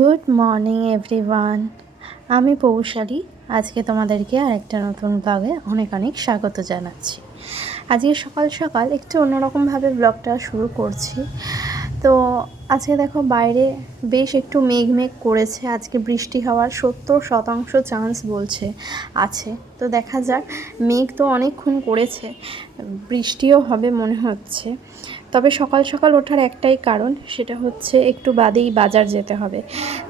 Good morning, everyone. আমি পৌশালী। আজকে তোমাদেরকে আর একটা নতুন ব্লগে অনেক অনেক স্বাগত জানাচ্ছি। আজকে সকাল সকাল একটু অন্যরকমভাবে ব্লগটা শুরু করছি। তো আজকে দেখো বাইরে বেশ একটু মেঘ মেঘ করেছে। আজকে বৃষ্টি হওয়ার সত্তর শতাংশ চান্স বলছে, আছে। তো দেখা যাক, মেঘ তো অনেকক্ষণ করেছে। বৃষ্টিও হবে মনে হচ্ছে। তবে সকাল সকাল ওঠার একটাই কারণ, সেটা হচ্ছে একটু বাদেই বাজার যেতে হবে।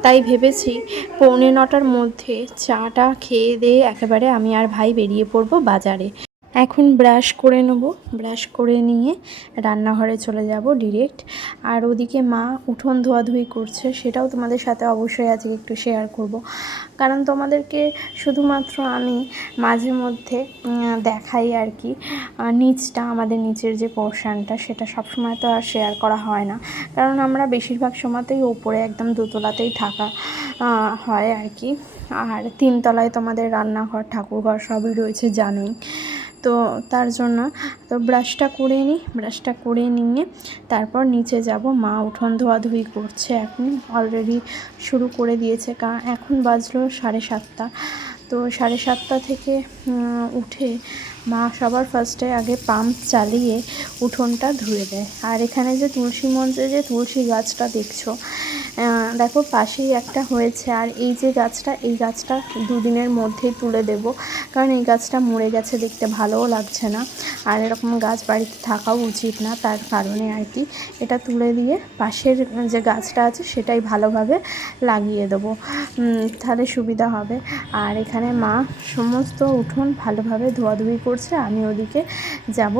তাই ভেবেছি পৌনে নটার মধ্যে চাটা খেয়ে দিয়ে একেবারে আমি আর ভাই বেরিয়ে পড়ব বাজারে। এখন ব্রাশ করে নেব। ব্রাশ করে নিয়ে রান্নাঘরে চলে যাব ডিরেক্ট আর ওদিকে মা উঠোন ধোয়াধুয়ি করছে, সেটাও তোমাদের সাথে অবশ্যই আজকে একটু শেয়ার করব। কারণ তোমাদেরকে শুধুমাত্র আমি মাঝে মধ্যে দেখাই আর কি নিচটা, আমাদের নিচের যে পোর্শানটা সেটা সবসময় তো আর শেয়ার করা হয় না। কারণ আমরা বেশিরভাগ সময়তেই ওপরে একদম দোতলাতেই থাকা হয় আর কি। আর তিনতলায় তোমাদের রান্নাঘর, ঠাকুরঘর সবই রয়েছে জানোই। তো তার জন্য তো ব্রাশটা করে নিই ব্রাশটা করে নিয়ে তারপর নিচে যাব। মা উঠোন ধোয়াধুয়ি করছে এখন অলরেডি শুরু করে দিয়েছে এখন বাজলো সাড়ে সাতটা। তো সাড়ে সাতটা থেকে উঠে মা সবার ফার্স্টে আগে পাম্প চালিয়ে উঠোনটা ধুয়ে দেয়। আর এখানে যে তুলসী মঞ্চে যে তুলসী গাছটা দেখছ দেখো পাশেই একটা হয়েছে। আর এই যে গাছটা, এই গাছটা দুদিনের মধ্যেই তুলে দেব। কারণ এই গাছটা মরে গেছে দেখতে ভালোও লাগছে না। আর এরকম গাছ বাড়িতে থাকাও উচিত না, তার কারণে আর কি। এটা তুলে দিয়ে পাশের যে গাছটা আছে, সেটাই ভালোভাবে লাগিয়ে দেবো। তাহলে সুবিধা হবে। আর এখানে মা সমস্ত উঠোন ভালোভাবে ধোয়াধুয়ি করছে, আমি ওদিকে যাব।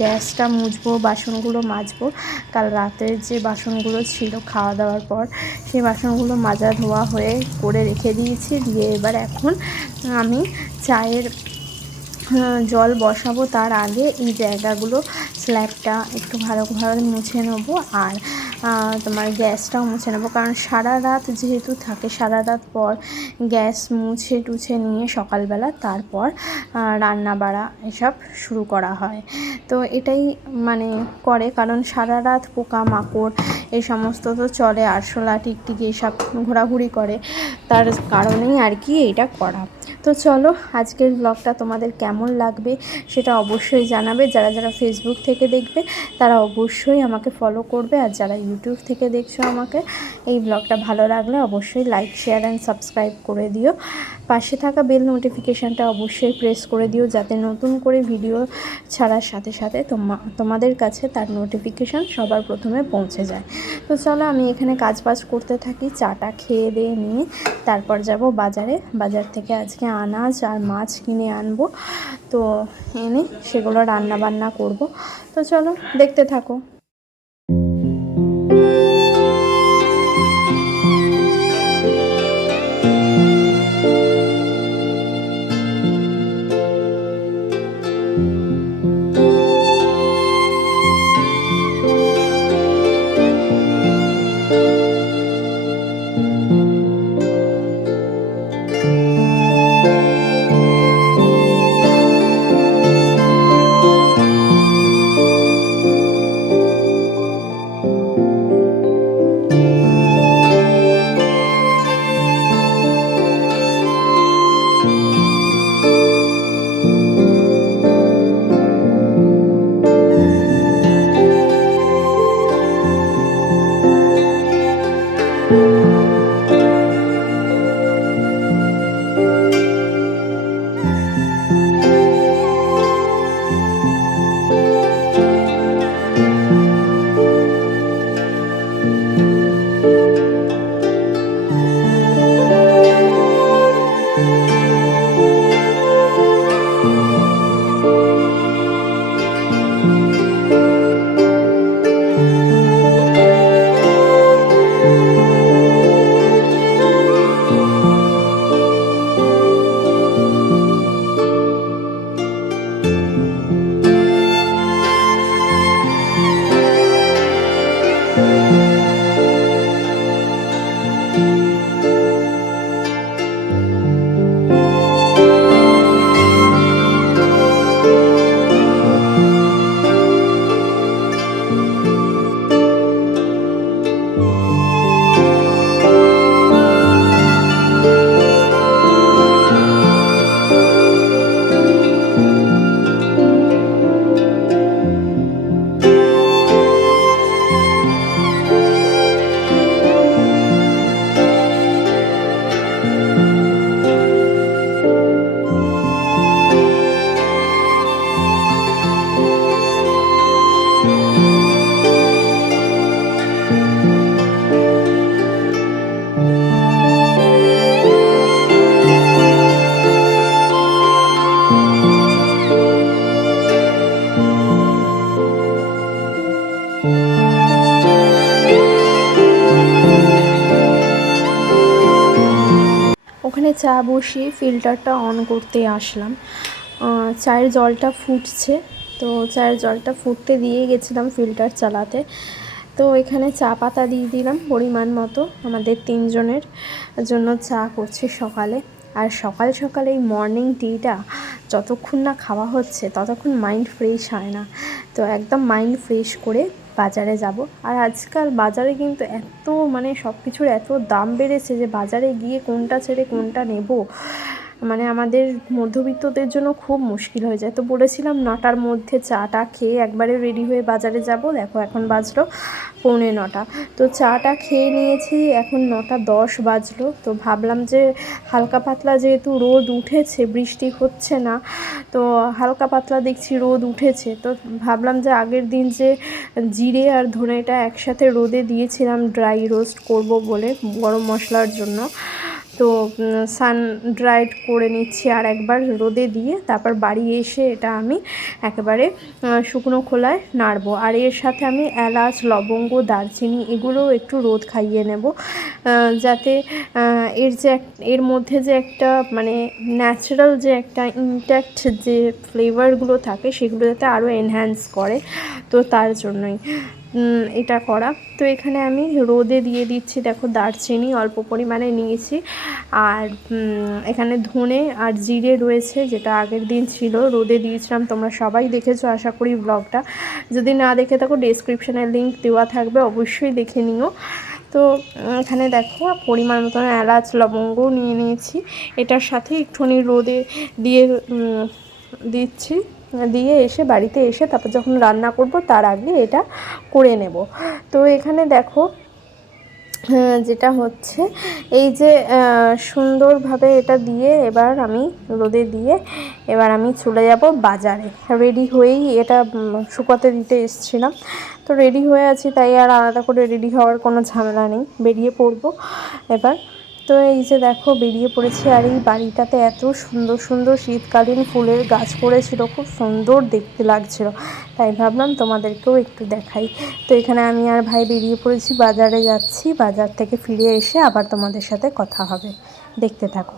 গ্যাসটা মুছবো, বাসনগুলো মাজবো। কাল রাতের যে বাসনগুলো ছিল খাওয়া দাওয়ার পর, সেই বাসনগুলো মাজা ধোয়া হয়ে করে রেখে দিয়েছি। দিয়ে এবার এখন আমি চায়ের জল বসাবো তার আগে এই জায়গাগুলো স্ল্যাবটা একটু ভালোভাবে মুছে নেব আর তোমার গ্যাসটাও মুছে নেব। কারণ সারা রাত যেহেতু থাকে, সারা রাত পর গ্যাস মুছে টুছে নিয়ে সকালবেলা তারপর রান্না বাড়া এসব শুরু করা হয়। তো এটাই মানে করে, কারণ সারা রাত পোকা মাকড় এই সমস্ত তো চলে, আরশোলা, টিকটিকি এইসব ঘোরাঘুরি করে। তার কারণেই আর কি এটা করা। তো চলো, আজকের ব্লগটা তোমাদের কেমন লাগবে সেটা অবশ্যই জানাবে। যারা যারা ফেসবুক থেকে দেখবে, তারা অবশ্যই আমাকে ফলো করবে। আর যারা ইউটিউব থেকে দেখছ আমাকে, এই ব্লগটা ভালো লাগলে অবশ্যই লাইক শেয়ার অ্যান্ড সাবস্ক্রাইব করে দিও। পাশে থাকা বেল নোটিফিকেশানটা অবশ্যই প্রেস করে দিও, যাতে নতুন করে ভিডিও ছাড়ার সাথে সাথে তোমা, তোমাদের কাছে তার নোটিফিকেশান সবার প্রথমে পৌঁছে যায়। তো চলো, আমি এখানে কাজ বাজ করতে থাকি, চাটা খেয়ে দিয়ে নিয়ে তারপর যাব বাজারে। বাজার থেকে আজকে আনাজ আর মাছ কিনে আনব। তো এনে সেগুলো রান্না বান্না করব। তো চলো, দেখতে থাকো। চা বসিয়ে ফিল্টারটা অন করতে আসলাম। চায়ের জলটা ফুটছে। তো চায়ের জলটা ফুটতে দিয়ে গেছিলাম ফিল্টার চালাতে। তো এখানে চা পাতা দিয়ে দিলাম পরিমাণ মতো আমাদের তিনজনের জন্য চা করছি সকালে। আর সকাল সকালে এই মর্নিং টিটা যতক্ষণ না খাওয়া হচ্ছে ততক্ষণ মাইন্ড ফ্রেশ হয় না। তো একদম মাইন্ড ফ্রেশ করে বাজারে যাব। আর আজকাল বাজারে কিন্তু এত মানে সব কিছুর এত দাম বেড়েছে যে বাজারে গিয়ে কোনটা ছেড়ে কোনটা নেব। মানে আমাদের মধ্যবিত্তদের জন্য খুব মুশকিল হয়ে যায়। তো বলেছিলাম নটার মধ্যে চাটা খেয়ে একবারে রেডি হয়ে বাজারে যাব। দেখো এখন বাজলো পৌনে নটা। তো চাটা খেয়ে নিয়েছি, এখন নটা দশ বাজলো। তো ভাবলাম যে হালকা পাতলা যেহেতু রোদ উঠেছে, বৃষ্টি হচ্ছে না, তো হালকা পাতলা দেখছি রোদ উঠেছে। তো ভাবলাম যে আগের দিন যে জিরে আর ধনেটা একসাথে রোদে দিয়েছিলাম ড্রাই রোস্ট করব বলে গরম মশলার জন্য। তো সান ড্রাইড করে নিচ্ছি আর একবার রোদে দিয়ে তারপর বাড়ি এসে এটা আমি একেবারে শুকনো খোলায় নাড়বো। আর এর সাথে আমি এলাচ, লবঙ্গ, দারচিনি এগুলোও একটু রোদ খাইয়ে নেব যাতে এর যে এর মধ্যে যে একটা মানে ন্যাচারাল যে একটা ইনট্যাক্ট যে ফ্লেভারগুলো থাকে সেগুলো যাতে আরও এনহ্যান্স করে, তো তার জন্যই। এটা করা। তো এখানে আমি রোদে দিয়ে দিচ্ছি, দেখো দারচিনি অল্প পরিমাণে নিয়েছি। আর এখানে ধনে আর জিরে রয়েছে, যেটা আগের দিন ছিল, রোদে দিয়েছিলাম, তোমরা সবাই দেখেছ, আশা করি ব্লগটা যদি না দেখে থাকো ডেসক্রিপশানে লিঙ্ক দেওয়া থাকবে, অবশ্যই দেখে নিও। তো এখানে দেখো, পরিমাণ মতন এলাচ, লবঙ্গও নিয়ে নিয়েছি। এটার সাথে একটুখানি রোদে দিয়ে দিচ্ছি। দিয়ে এসে বাড়িতে এসে তারপর যখন রান্না করব, তার আগে এটা করে নেব। তো এখানে দেখো যেটা হচ্ছে, এই যে সুন্দরভাবে এটা দিয়ে এবার আমি রোদে দিয়ে এবার আমি চলে যাব বাজারে। রেডি হয়েই এটা শুকোতে দিতে এসেছিলাম। তো রেডি হয়ে আছি, তাই আর আলাদা করে রেডি হওয়ার কোনো ঝামেলা নেই। বেরিয়ে পড়ব এবার। তো এই যে দেখো, বেরিয়ে পড়েছি আর এই বাড়িটাতে এত সুন্দর সুন্দর শীতকালীন ফুলের গাছ করেছিল খুব সুন্দর দেখতে লাগছিল। তাই ভাবলাম তোমাদেরকেও একটু দেখাই। তো এখানে আমি আর ভাই বেরিয়ে পড়েছি, বাজারে যাচ্ছি, বাজার থেকে ফিরে এসে আবার তোমাদের সাথে কথা হবে। দেখতে থাকো।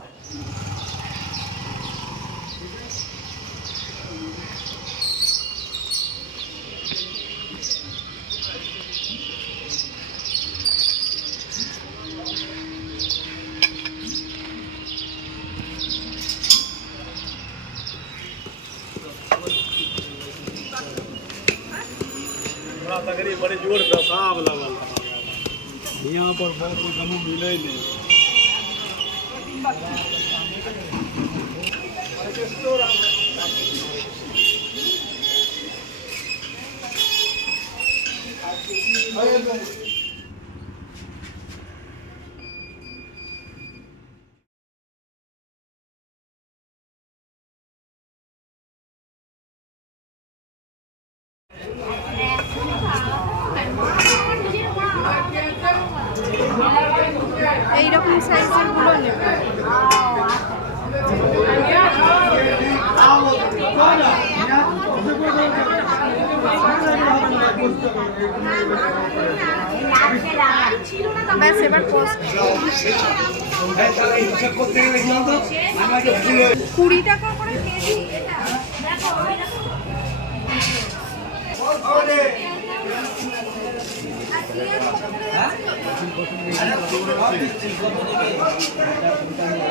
কুড়ি টাকা করে কেজি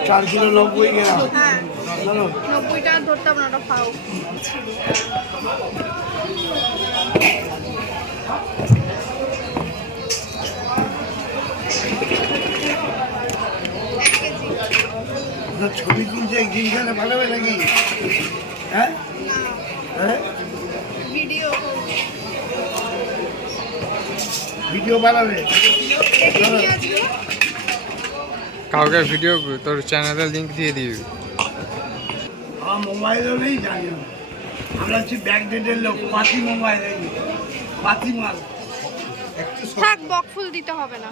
চার কিলো নব্বই গ্রাম হ্যাঁ নব্বই টাকা ধরতাম না ওটা পাও ছবি তুলছে জিনিসখানে ভালো হবে নাকি? হ্যাঁ? হ্যাঁ? ভিডিও ভিডিও বানাবে? কাউকে ভিডিও তোর চ্যানেলের লিঙ্ক দিয়ে দিবি। আমার মোবাইলও নেই জানি আমরা হচ্ছে ব্যাকডেটের লোক পাতি মোবাইল এই। পাতি মাল। থাক ফুল দিতে হবে না।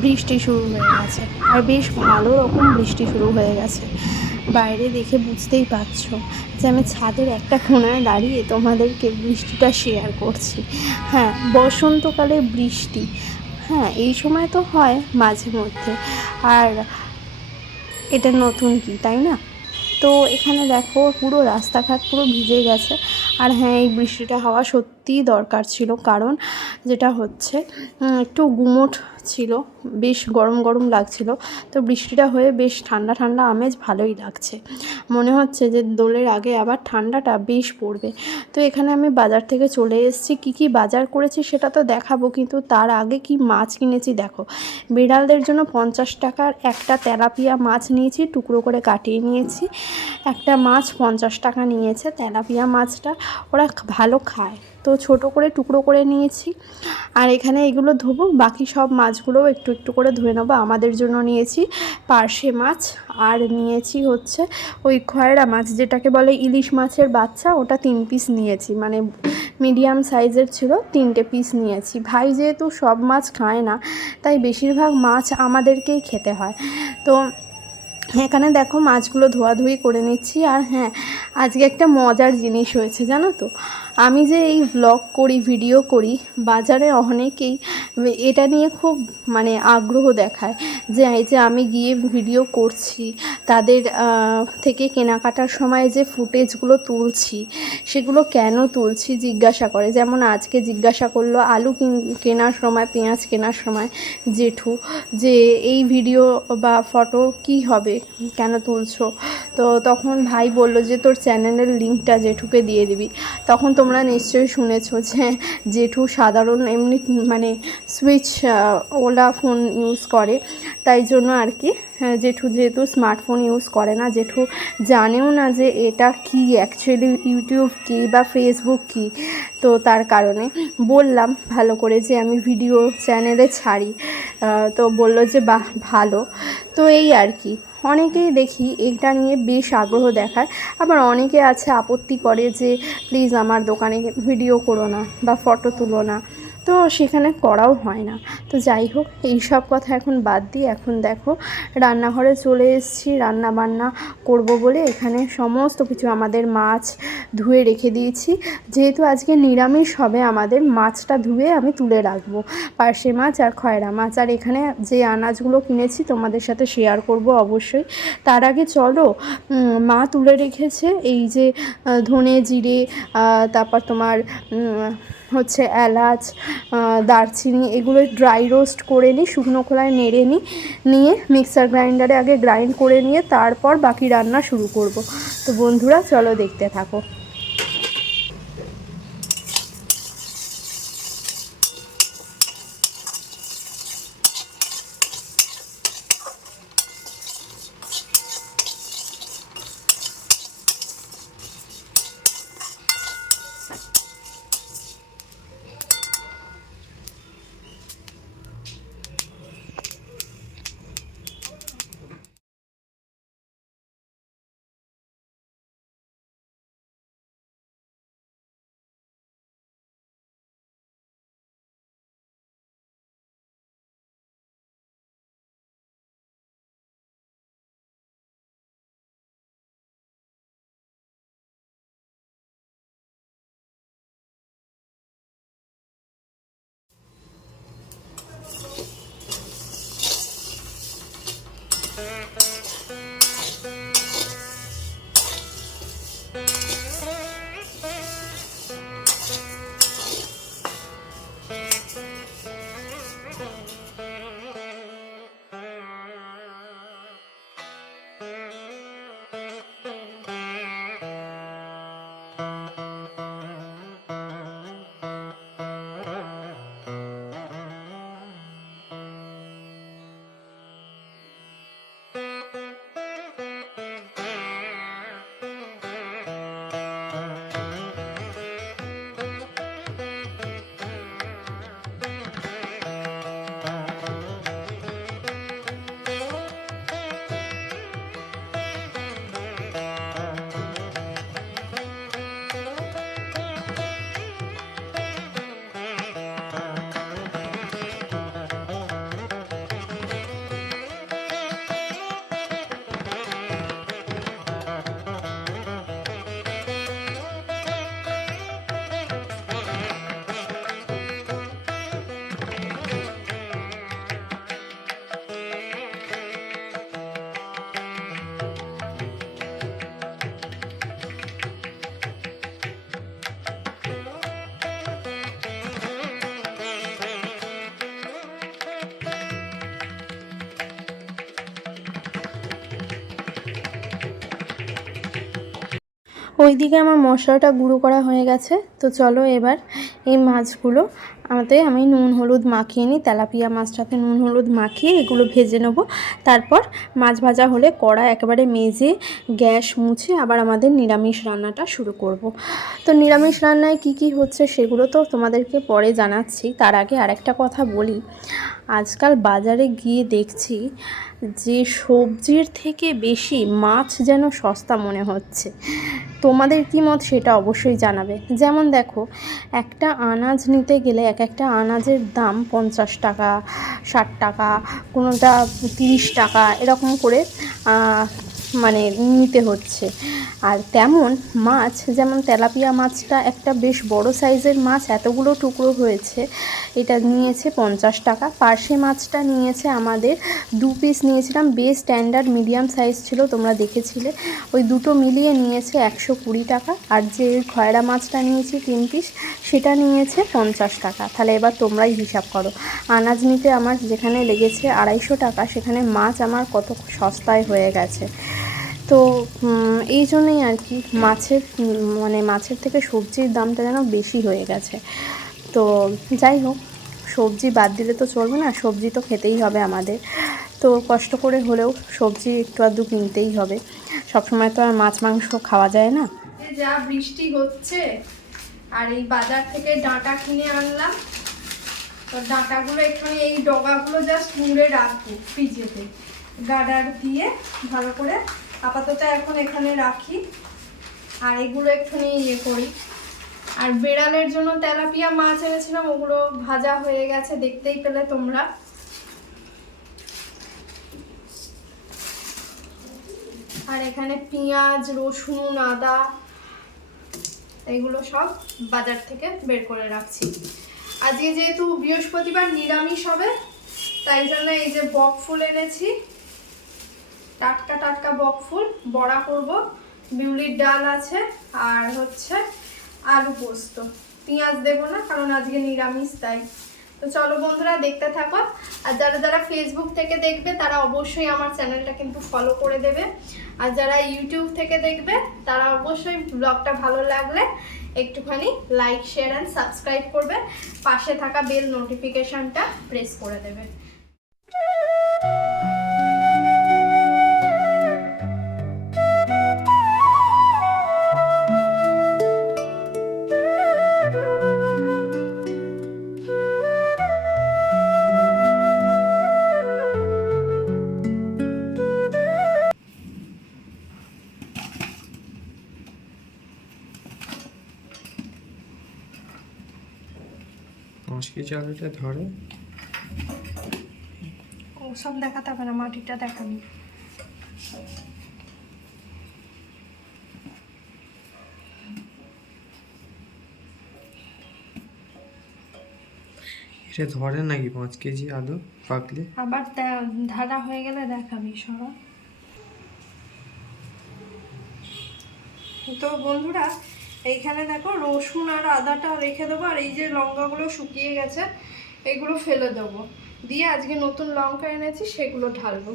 বৃষ্টি শুরু হয়ে গেছে। আর বেশ ভালো রকম বৃষ্টি শুরু হয়ে গেছে। বাইরে দেখে বুঝতেই পারছ যে আমি ছাদের একটা কোনায় দাঁড়িয়ে তোমাদেরকে বৃষ্টিটা শেয়ার করছি। হ্যাঁ বসন্তকালে বৃষ্টি। হ্যাঁ এই সময় তো হয় মাঝে মধ্যে। আর এটা নতুন কি, তাই না? তো এখানে দেখো পুরো রাস্তাঘাট পুরো ভিজে গেছে। আর হ্যাঁ এই বৃষ্টিটা হওয়া সত্যিই দরকার ছিল। কারণ যেটা হচ্ছে একটু গুমোট ছিল, বেশ গরম গরম লাগছিল। তো বৃষ্টিটা হয়ে বেশ ঠান্ডা ঠান্ডা আমেজ ভালোই লাগছে। মনে হচ্ছে যে দোলের আগে আবার ঠান্ডাটা বেশ পড়বে। তো এখানে আমি বাজার থেকে চলে এসেছি। কী কী বাজার করেছি সেটা তো দেখাবো, কিন্তু তার আগে কি মাছ কিনেছি দেখো। বিড়ালদের জন্য পঞ্চাশ টাকার একটা তেলাপিয়া মাছ নিয়েছি, টুকরো করে কাটিয়ে নিয়েছি। একটা মাছ পঞ্চাশ টাকা নিয়েছে তেলাপিয়া মাছটা। ওরা ভালো খায়। তো ছোট করে টুকরো করে নিয়েছি। আর এখানে এগুলো ধোবো, বাকি সব মাছগুলোও একটু একটু করে ধুয়ে নেব। আমাদের জন্য নিয়েছি পার্শে মাছ, আর নিয়েছি হচ্ছে ওই খয়রা মাছ, যেটাকে বলে ইলিশ মাছের বাচ্চা, ওটা তিন পিস নিয়েছি। মানে মিডিয়াম সাইজের ছিল, তিনটে পিস নিয়েছি। ভাই যেহেতু সব মাছ খায় না, তাই বেশিরভাগ মাছ আমাদেরকেই খেতে হয়। তো এখানে দেখো মাছগুলো ধোয়াধুয়ি করে নিচ্ছি। আর হ্যাঁ আজকে একটা মজার জিনিস হয়েছে, জানো তো? আমি যে এই ব্লগ করি ভিডিও করি, বাজারে অনেকেই এটা নিয়ে খুব মানে আগ্রহ দেখায় যে এই যে আমি গিয়ে ভিডিও করছি, তাদের থেকে কেনাকাটার সময় যে ফুটেজগুলো তুলছি, সেগুলো কেন তুলছি জিজ্ঞাসা করে। যেমন আজকে জিজ্ঞাসা করল আলু কিন- কেনার সময়, পেঁয়াজ কেনার সময়, জেঠু, যে এই ভিডিও বা ফটো কি হবে, কেন তুলছো? তো তখন ভাই বলল যে, তোর চ্যানেলের লিঙ্কটা জেঠুকে দিয়ে দিবি। তখন তোমরা নিশ্চয়ই শুনেছো যে, জেঠু সাধারণ এমনি মানে সুইচ ওলা ফোন ইউজ করে। তাই জন্য আর কি জেঠু যেহেতু স্মার্টফোন ইউজ করে না, জেঠু জানেও না যে এটা কি অ্যাকচুয়ালি ইউটিউব কি বা ফেসবুক কি, তো তার কারণে বললাম ভালো করে যে আমি ভিডিও চ্যানেলে ছাড়ি। তো বলল যে, বাহ, ভালো। তো এই আর কি, অনেকেই দেখি এটা নিয়ে বেশ আগ্রহ দেখায়। আবার অনেকে আছে, আপত্তি করে যে প্লিজ আমার দোকানে ভিডিও করো না বা ফটো তুলো না। তো সেখানে করাও হয় না। তো যাই হোক, এই সব কথা এখন বাদ দিয়ে এখন দেখো, রান্নাঘরে চলে এসেছি, রান্না বান্না করব বলে এখানে সমস্ত কিছু আমাদের মাছ ধুয়ে রেখে দিয়েছি। যেহেতু আজকে নিরামিষ হবে, আমাদের মাছটা ধুয়ে আমি তুলে রাখব। পার্শে মাছ আর খয়রা মাছ। আর এখানে যে আনাজগুলো কিনেছি তোমাদের সাথে শেয়ার করব অবশ্যই। তার আগে চলো মা তুলে রেখেছে এই যে ধনে জিরে তারপর তোমার হচ্ছে এলাচ দারচিনি এগুলো ড্রাই রোস্ট করে নিই, শুকনো খোলায় নেড়ে নিই, নিয়ে মিক্সার গ্রাইন্ডারে আগে গ্রাইন্ড করে নিয়ে তারপর বাকি রান্না শুরু করব। তো বন্ধুরা, চলো দেখতে থাকো। Mm-hmm. ওইদিকে আমার মশলাটা গুঁড়ো করা হয়ে গেছে। তো চলো এবার এই মাছগুলো আমাতে আমি নুন, হলুদ মাখিয়ে নিই। তেলাপিয়া মাছটাতে নুন, হলুদ মাখিয়ে এগুলো ভেজে নেব। তারপর মাছ ভাজা হলে কড়া একেবারে মেজে গ্যাস মুছে আবার আমাদের নিরামিষ রান্নাটা শুরু করব। তো নিরামিষ রান্নায় কি কি হচ্ছে সেগুলো তো তোমাদেরকে পরে জানাচ্ছি। তার আগে আরেকটা কথা বলি। আজকাল বাজারে গিয়ে দেখছি যে সবজির থেকে বেশি মাছ যেন সস্তা মনে হচ্ছে। তোমাদের কী মত সেটা অবশ্যই জানাবে। যেমন দেখো, একটা আনাজ নিতে গেলে এক একটা আনাজের দাম পঞ্চাশ টাকা, ষাট টাকা, কোনোটা তিরিশ টাকা, এরকম করে মানে নিতে হচ্ছে। আর তেমন মাছ, যেমন তেলাপিয়া মাছটা একটা বেশ বড় সাইজের মাছ, এতগুলো টুকরো হয়েছে। এটা নিয়েছে পঞ্চাশ টাকা। পার্শে মাছটা নিয়েছে আমাদের দু পিস নিয়েছিলাম। বেশ স্ট্যান্ডার্ড মিডিয়াম সাইজ ছিল, তোমরা দেখেছিলে। ওই দুটো মিলিয়ে নিয়েছে একশো কুড়ি টাকা। আর যে খয়রা মাছটা নিয়েছি তিন পিস সেটা নিয়েছে পঞ্চাশ টাকা। তাহলে এবার তোমরাই হিসাব করো। আনাজ নিতে আমার যেখানে লেগেছে আড়াইশো টাকা, সেখানে মাছ আমার কত সস্তায় হয়ে গেছে। তো এই জন্যই আর কি মাছের মানে মাছের থেকে সবজির দামটা যেন বেশি হয়ে গেছে। তো যাই হোক, সবজি বাদ দিলে তো চলবে না, সবজি তো খেতেই হবে আমাদের। তো কষ্ট করে হলেও সবজি একটু আধটু কিনতেই হবে। সবসময় তো আর মাছ, মাংস খাওয়া যায় না। যা বৃষ্টি হচ্ছে, আর এই বাজার থেকে ডাঁটা কিনে আনলাম। তো ডাঁটাগুলো এখানে এই ডগাগুলো জাস্ট মুড়ে রাখব ফ্রিজেতে। গার্ডার দিয়ে ভালো করে আপাতত এখন এখানে রাখি। আর এগুলো একটুখানি ইয়ে করি। আর বেড়ালের জন্য তেলাপিয়া মাছ এনেছিলাম, ওগুলো ভাজা হয়ে গেছে, দেখতেই পেলে তোমরা। আর এখানে পেঁয়াজ, রসুন, আদা, এগুলো সব বাজার থেকে বের করে রাখছি। আজকে যেহেতু বৃহস্পতিবার নিরামিষ হবে, তাই জন্য এই যে বক ফুল এনেছি টাটকা টাটকা বক ফুল, বড়া করব, বিউলির ডাল আছে, আর হচ্ছে আলু পোস্ত। পেঁয়াজ দেবো না, কারণ আজকে নিরামিষ, তাই। তো চলো বন্ধুরা, দেখতে থাকো। আর যারা যারা ফেসবুক থেকে দেখবে, তারা অবশ্যই আমার চ্যানেলটা কিন্তু ফলো করে দেবে। আর যারা ইউটিউব থেকে দেখবে, তারা অবশ্যই ব্লগটা ভালো লাগলে একটুখানি লাইক শেয়ার অ্যান্ড সাবস্ক্রাইব করবে। পাশে থাকা বেল নোটিফিকেশনটা প্রেস করে দেবে। পাঁচ কেজি আলুটা ধরে। ও সব দেখাতে হবে না মাটিটা দেখাবি। এটা ধরে নাকি পাঁচ কেজি আলু পাকলে? আবার ধারা হয়ে গেলে দেখাবি সবা তো বন্ধুরা এইখানে দেখো রসুন আর আদাটা রেখে দেবো, আর এই যে লঙ্কাগুলো শুকিয়ে গেছে, এগুলো ফেলে দেবো। দিয়ে আজকে নতুন লঙ্কা এনেছি, সেগুলো ঢালবো।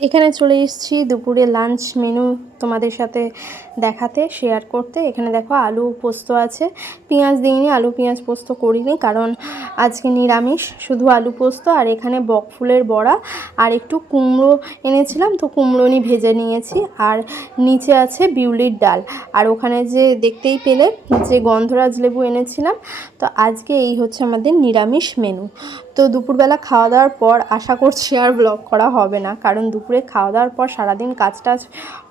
এখানে চলে এসেছি দুপুরে লাঞ্চ মেনু তোমাদের সাথে দেখাতে শেয়ার করতে। এখানে দেখো আলু পোস্ত আছে। পেঁয়াজ দিইনি, আলু পেঁয়াজ পোস্ত করিনি কারণ আজকে নিরামিষ। শুধু আলু পোস্ত আর এখানে বক ফুলের বড়া আর একটু কুমড়ো এনেছিলাম তো কুমড়ো কুমড়োনি ভেজে নিয়েছি। আর নিচে আছে বিউলির ডাল। আর ওখানে যে দেখতেই পেলে যে গন্ধরাজ লেবু এনেছিলাম। তো আজকে এই হচ্ছে আমাদের নিরামিষ মেনু তো দুপুরবেলা খাওয়া দাওয়ার পর আশা করছি আর ব্লগ করা হবে না। কারণ দুপুরে খাওয়া দাওয়ার পর সারাদিন কাজ টাজ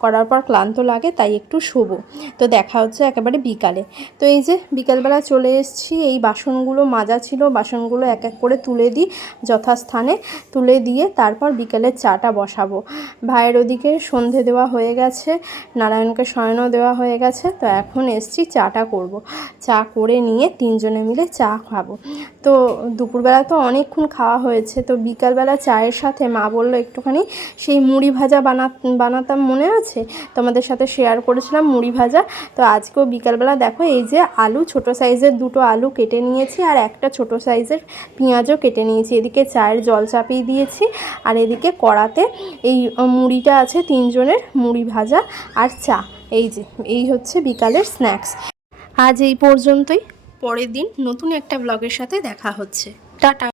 করার পর ক্লান্ত লাগে, তাই একটু শোবো। তো দেখা হচ্ছে একেবারে বিকালে। তো এই যে বিকালবেলা চলে এসেছি, এই বাসনগুলো মাজা ছিল, বাসনগুলো এক এক করে তুলে দিই যথাস্থানে। তুলে দিয়ে তারপর বিকেলের চাটা বসাবো। ভাইয়ের ওদিকে সন্ধে দেওয়া হয়ে গেছে, নারায়ণকে শয়নও দেওয়া হয়ে গেছে, তো এখন এসছি চাটা করব। চা করে নিয়ে তিনজনে মিলে চা খাব। তো দুপুরবেলা তো অনেকক্ষণ খাওয়া হয়েছে, তো বিকালবেলা চায়ের সাথে মা বলল একটুখানি সেই মুড়ি ভাজা বানা, বানাতাম মনে আছে তোমাদের সাথে শেয়ার করেছিলাম মুড়ি ভাজা। তো আজকেও বিকালবেলা দেখো এই যে আলু, ছোট সাইজের দুটো আলু কেটে নিয়েছি আর একটা ছোট সাইজের পেঁয়াজও কেটে নিয়েছি। এদিকে চায়ের জল চাপিয়ে দিয়েছি আর এদিকে কড়াতে এই মুড়িটা আছে তিনজনের, মুড়ি ভাজা আর চা। এই যে, এই হচ্ছে বিকালের স্ন্যাক্স আজ এই পর্যন্তই। পরের দিন নতুন একটা ব্লগের সাথে দেখা হচ্ছে। টাটা।